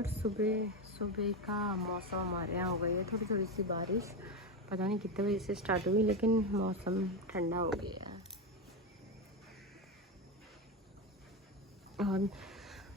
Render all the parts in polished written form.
और सुबह सुबह का मौसम हमारे यहाँ हो गई है थोड़ी थोड़ी सी बारिश। पता नहीं कितने बजे से स्टार्ट हुई, लेकिन मौसम ठंडा हो गया है। और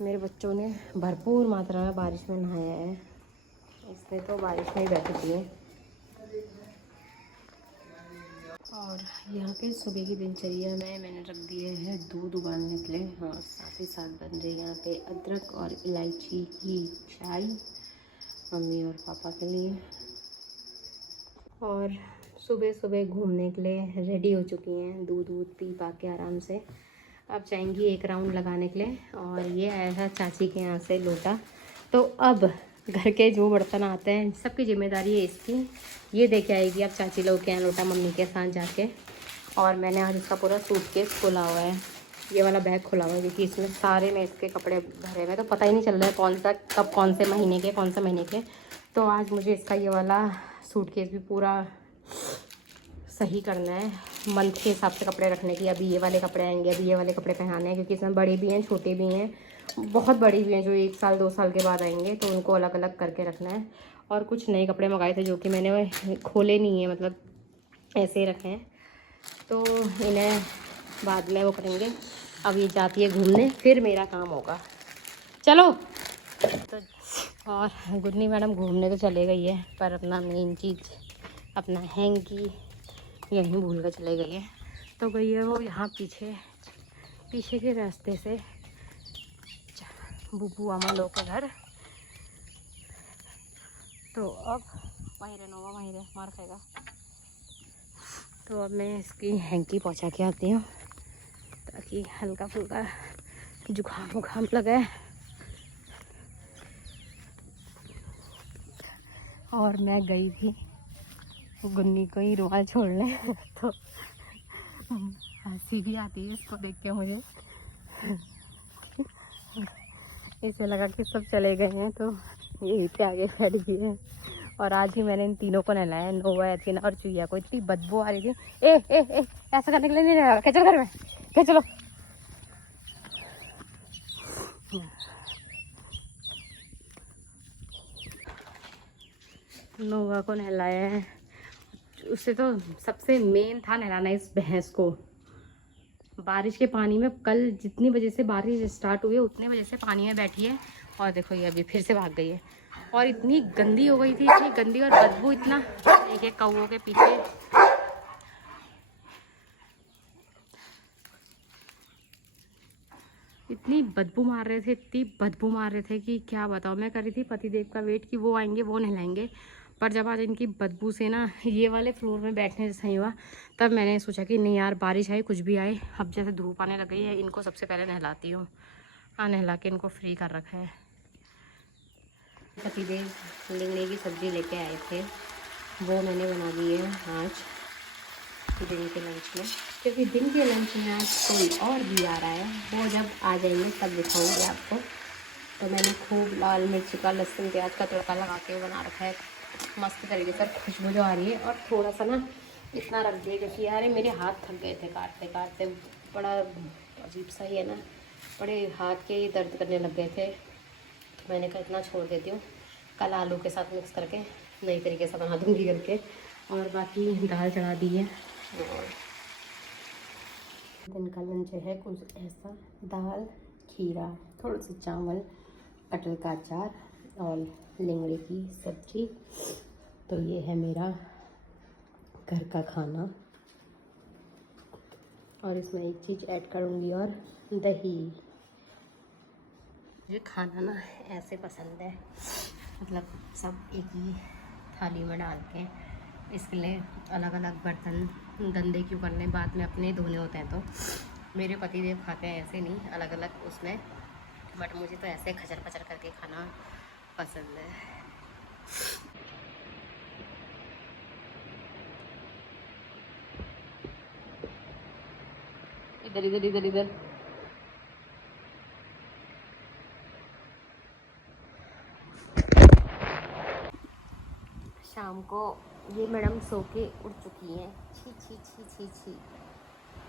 मेरे बच्चों ने भरपूर मात्रा में बारिश में नहाया है, इसलिए तो बारिश में ही बैठी थी। और यहाँ पे सुबह की दिनचर्या में मैंने रख दिए हैं दूध उबालने के लिए। हाँ, साथ ही साथ बन रही है यहाँ पे अदरक और इलायची की चाय मम्मी और पापा के लिए। और सुबह सुबह घूमने के लिए रेडी हो चुकी हैं, दूध वूध पी पा के आराम से। अब जाएंगी एक राउंड लगाने के लिए। और ये आया था चाची के यहाँ से लोटा, तो अब घर के जो बर्तन आते हैं सबकी जिम्मेदारी है इसकी। ये देके आएगी अब चाची लोग के यहाँ लोटा मम्मी के साथ जाके। और मैंने आज इसका पूरा सूटकेस खोला हुआ है, ये वाला बैग खुला हुआ है, क्योंकि इसमें सारे में इसके कपड़े भरे हुए हैं, तो पता ही नहीं चल रहा है कौन सा कब कौन से महीने के कौन सा महीने के। तो आज मुझे इसका ये वाला सूटकेस भी पूरा सही करना है, मंथ के हिसाब से कपड़े रखने की। अभी ये वाले कपड़े आएंगे, अभी ये वाले कपड़े पहनाने हैं, क्योंकि इसमें बड़े भी हैं छोटे भी हैं, बहुत बड़ी भी हैं जो 1 साल 2 साल के बाद आएंगे, तो उनको अलग अलग करके रखना है। और कुछ नए कपड़े मंगाए थे जो कि मैंने खोले नहीं है, मतलब ऐसे ही रखे हैं, तो इन्हें बाद में वो करेंगे। अब ये जाती है घूमने, फिर मेरा काम होगा। चलो तो। और गुडनी मैडम घूमने तो चले गई है, पर अपना मेन चीज़ अपना हैंकी यहीं भूल कर चले गई है। तो गई है वो यहाँ पीछे के रास्ते से बुबू अमा लोग के घर। तो अब वहीं रहना, वहीं रह मार खाएगा। तो अब मैं इसकी हैंकी पहुँचा के आती हूँ, ताकि हल्का फुल्का जुकाम वुकाम लगे। और मैं गई थी गुन्नी को ही रुमाल छोड़ने, तो हंसी भी आती है इसको देख के मुझे। इसे लगा कि सब चले गए हैं, तो यहीं पे आगे बैठ गई है। और आज ही मैंने इन तीनों को नहलाया, नोवा, एथिना और चुईया को। इतनी बदबू आ रही थी। ए ऐसा करने के लिए नहीं नहला, क्या चलो घर में, क्या चलो। नोवा को नहलाया है, उससे तो सबसे मेन था नहलाना इस भैंस को। बारिश के पानी में कल जितनी बजे से बारिश स्टार्ट हुई है उतने बजे से पानी में बैठी है, और देखो ये अभी फिर से भाग गई है। और इतनी गंदी हो गई थी, इतनी गंदी, और बदबू इतना। देखिए कौओं के पीछे इतनी बदबू मार रहे थे, इतनी बदबू मार रहे थे कि क्या बताओ। मैं कर रही थी पतिदेव का वेट कि वो आएंगे वो नहलाएंगे, पर जब आज इनकी बदबू से ना ये वाले फ्लोर में बैठने जैसा ही हुआ, तब मैंने सोचा कि नहीं यार, बारिश आए कुछ भी आए, अब जैसे धूप आने लग गई है, इनको सबसे पहले नहलाती हूँ। हाँ, नहला के इनको फ्री कर रखा है। पतिदेव लिंगड़े की सब्ज़ी लेके आए थे, वो मैंने बना दी है आज दिन के लंच में, क्योंकि दिन के लंच में आज कोई और भी आ रहा है। वो जब आ जाएंगे तब दिखाऊंगी आपको। तो मैंने खूब लाल मिर्च का, लहसुन प्याज का तड़का लगा के बना रखा है मस्त तरीके से। खुशबू जो आ रही है, और थोड़ा सा ना इतना रख दिया, क्योंकि यार मेरे हाथ थक गए थे काटते काटते। बड़ा अजीब सा ही है ना, बड़े हाथ के दर्द करने लग गए थे। मैंने कहा इतना छोड़ देती हूँ, कल आलू के साथ मिक्स करके नई तरीके से बना दूँगी करके। और बाकी दाल चढ़ा दी है। और दिन का लंच है कुछ ऐसा, दाल, खीरा, थोड़े से चावल, कटहल का अचार और लिंगड़े की सब्जी। तो ये है मेरा घर का खाना। और इसमें एक चीज़ ऐड करूँगी, और दही। मुझे खाना ना ऐसे पसंद है, मतलब सब एक ही थाली में डाल के। इसके लिए अलग अलग बर्तन गंदे क्यों करने, बाद में अपने धोने होते हैं। तो मेरे पतिदेव खाते हैं ऐसे नहीं, अलग अलग उसमें, बट मुझे तो ऐसे खचर पचर करके खाना पसंद है। इधर इधर इधर इधर। शाम को ये मैडम सो के उठ चुकी हैं। छी छी छी छी छी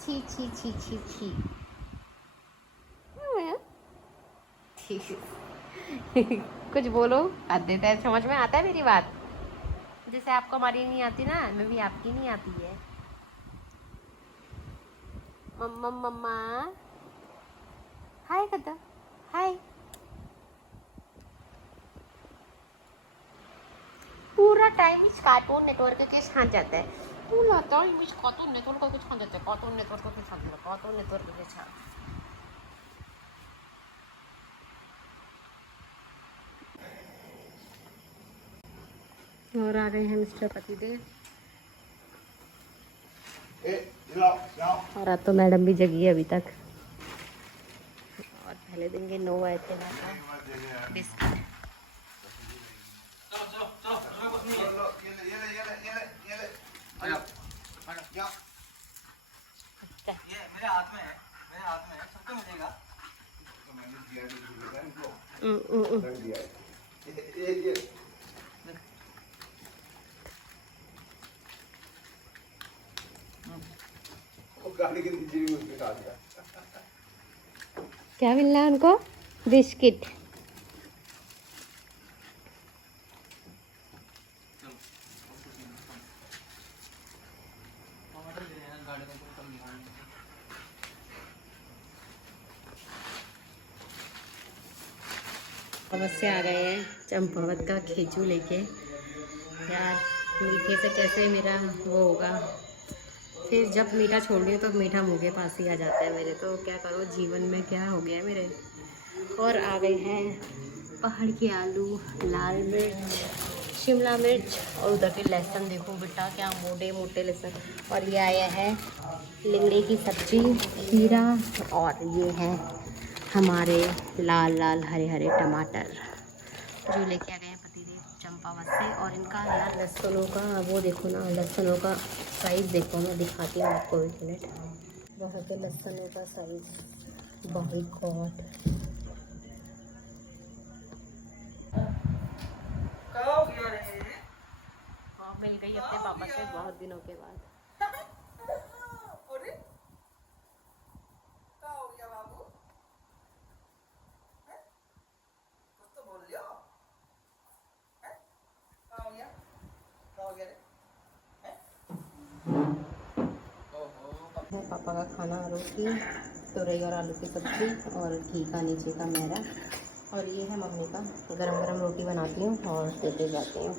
छी छी छी छी छी। ठीक है। कुछ बोलो, हद देता है। समझ में आता है मेरी बात? जैसे आपको हमारी नहीं आती ना, मैं भी आपकी नहीं आती है। मम्मा मम्मा हाय कर दो, हाय। पूरा टाइम इस कार्टून नेटवर्क के साथ जाता है। पूरा टाइम इस कार्टून नेटवर्क के साथ जाता है, कार्टून नेटवर्क के साथ, कार्टून नेटवर्क के साथ। और आ गए हैं मिस्टर पतिदेव। और आज तो मैडम भी जगी है अभी तक। और पहले दिन के 9 आए थे बिस्किट। ये मेरे हाथ में है, मेरे हाथ में है, सबको मिलेगा। क्या मिल रहा है उनको? बिस्किट। अवश्य आ गए हैं चंपावत का खेचू लेके। यार मीठे से कैसे मेरा वो होगा, फिर जब मीठा छोड़ दियो तो मीठा मुँह के पास ही आ जाता है मेरे। तो क्या करो, जीवन में क्या हो गया है मेरे। और आ गए हैं पहाड़ के आलू, लाल मिर्च, शिमला मिर्च, और उधर के लहसुन देखो बेटा, क्या मोटे मोटे लहसुन। और ये आया है लिंगड़े की सब्जी, खीरा, और ये है हमारे लाल लाल हरे हरे टमाटर जो लेके आ गए हैं पतिदेव चंपावत से। और इनका यार लहसुनों का वो देखो ना, लहसुनों का साइज़ देखो, मैं दिखाती हूँ आपको एक मिनट। बहुत है लहसुनों का साइज़, बहुत गॉड। हाँ मिल गई अपने पापा से बहुत दिनों के बाद। है पापा का खाना, रोटी, तुरई और आलू की सब्ज़ी और घी का नीचे का मेरा। और ये है मम्मी का, गरम गरम रोटी बनाती हूँ और देते जाती हूँ।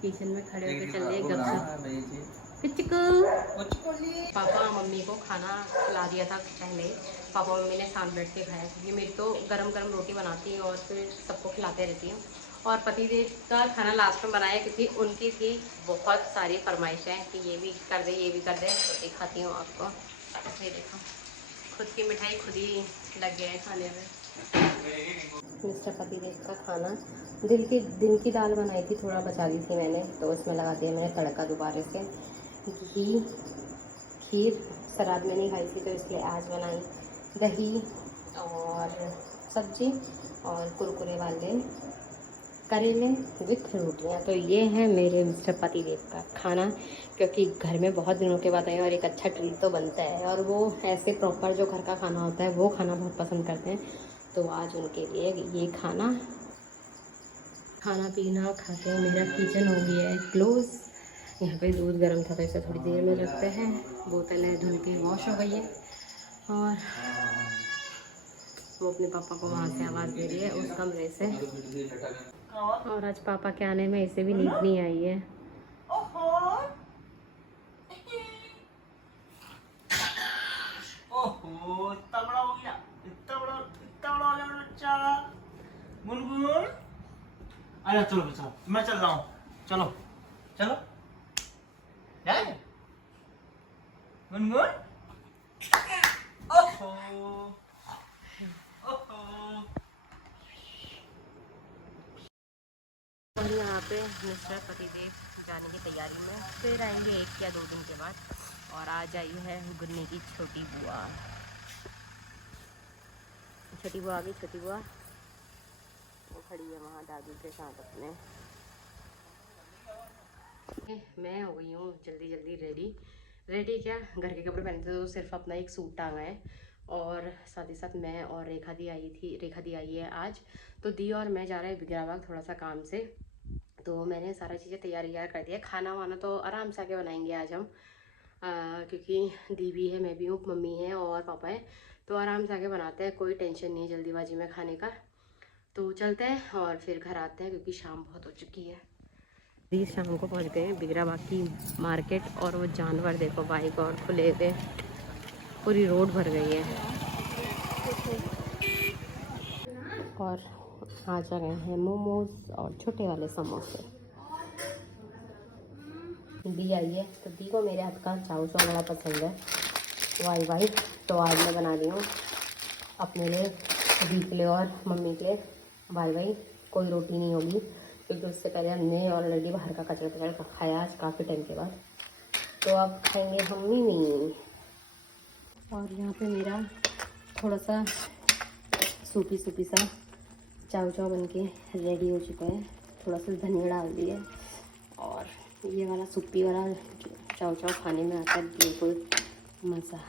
किचन में खड़े होकर चल रही गपशप। पापा मम्मी को खाना खिला दिया था पहले। पापा मम्मी ने साथ बैठ के खाया, क्योंकि मेरी तो गरम गरम रोटी बनाती हूँ और फिर सबको खिलाते रहती हूँ। और पतिदेव का खाना लास्ट में बनाया, क्योंकि उनकी थी बहुत सारी फरमाइशें कि ये भी कर दे, ये भी कर दे। तो दिखाती हूँ आपको, ये देखो खुद की मिठाई खुद ही लग गया है खाने में। मिस्टर पतिदेव का खाना, दिन की दाल बनाई थी, थोड़ा बचा दी थी मैंने, तो उसमें लगा दिया मैंने तड़का दोबारा से। घी, खीर सलाद में नहीं खाई थी तो इसलिए आज बनाई, दही और सब्जी और कुरकुरे वाले करेले विथ रोटियाँ। तो ये है मेरे मिस्टर पतिदेव का खाना, क्योंकि घर में बहुत दिनों के बाद आए और एक अच्छा ट्रीट तो बनता है। और वो ऐसे प्रॉपर जो घर का खाना होता है वो खाना बहुत पसंद करते हैं। तो आज उनके लिए ये खाना पीना खा के मेरा किचन हो गया है क्लोज़। यहाँ पे दूध गर्म था तो इसे थोड़ी देर में रखते हैं। बोतलें धुल के वॉश हो गई है। और वो अपने पापा को वहाँ से आवाज़ दे रही है उस कमरे से। और आज पापा के आने में इसे भी नींद नहीं आई है। ओहो इतना बड़ा हो गया, इतना बड़ा हो गया मेरा बच्चा। गुनगुन आया, चलो चलो मैं चल रहा हूँ, चलो चलो जाए गुनगुन। ओहो ओहो। और यहाँ पे मिस्टर पतिदेव जाने की तैयारी में, फिर आएंगे 1 या 2 दिन के बाद। और आज आई है गुन्ने की छोटी बुआ। छोटी बुआ आ गई, छोटी बुआ वो खड़ी है वहाँ दादू के साथ अपने। मैं हो गई हूँ जल्दी जल्दी रेडी। क्या घर के कपड़े पहनते तो सिर्फ अपना एक सूट टांगा है और साथ ही साथ मैं और रेखा दी आई है आज। तो दी और मैं जा रहे हैं बिगराबाग थोड़ा सा काम से। तो मैंने सारा चीज़ें तैयार कर दिया। खाना वाना तो आराम से आके बनाएंगे आज हम, क्योंकि दी भी है, मैं भी हूँ, मम्मी है और पापा है, तो आराम से आके बनाते हैं, कोई टेंशन नहीं है जल्दीबाजी में खाने का। तो चलते हैं और फिर घर आते हैं क्योंकि शाम बहुत हो चुकी है। दी शाम को पहुँच गए बिगराबाग की मार्केट, और वो जानवर देखो बाइक और खुले हुए, पूरी रोड भर गई है। और आज आ गए हैं मोमोज और छोटे वाले समोसे। दी आई है तो दी को मेरे हाथ का चाव चाव बड़ा पसंद है, वाई। तो आज मैं बना रही हूँ अपने लिए, दी के लिए और मम्मी के लिए वाई। कोई रोटी नहीं होगी क्योंकि उससे पहले हमने ऑलरेडी बाहर का कचरा खाया आज काफ़ी टाइम के बाद। तो अब खाएंगे हम नहीं। और यहाँ पे मेरा थोड़ा सा सूपी सा चाव बन के रेडी हो चुका है। थोड़ा सा धनिया डाल दिया, और ये वाला सूपी वाला चाव खाने में आता है बिल्कुल मज़ा।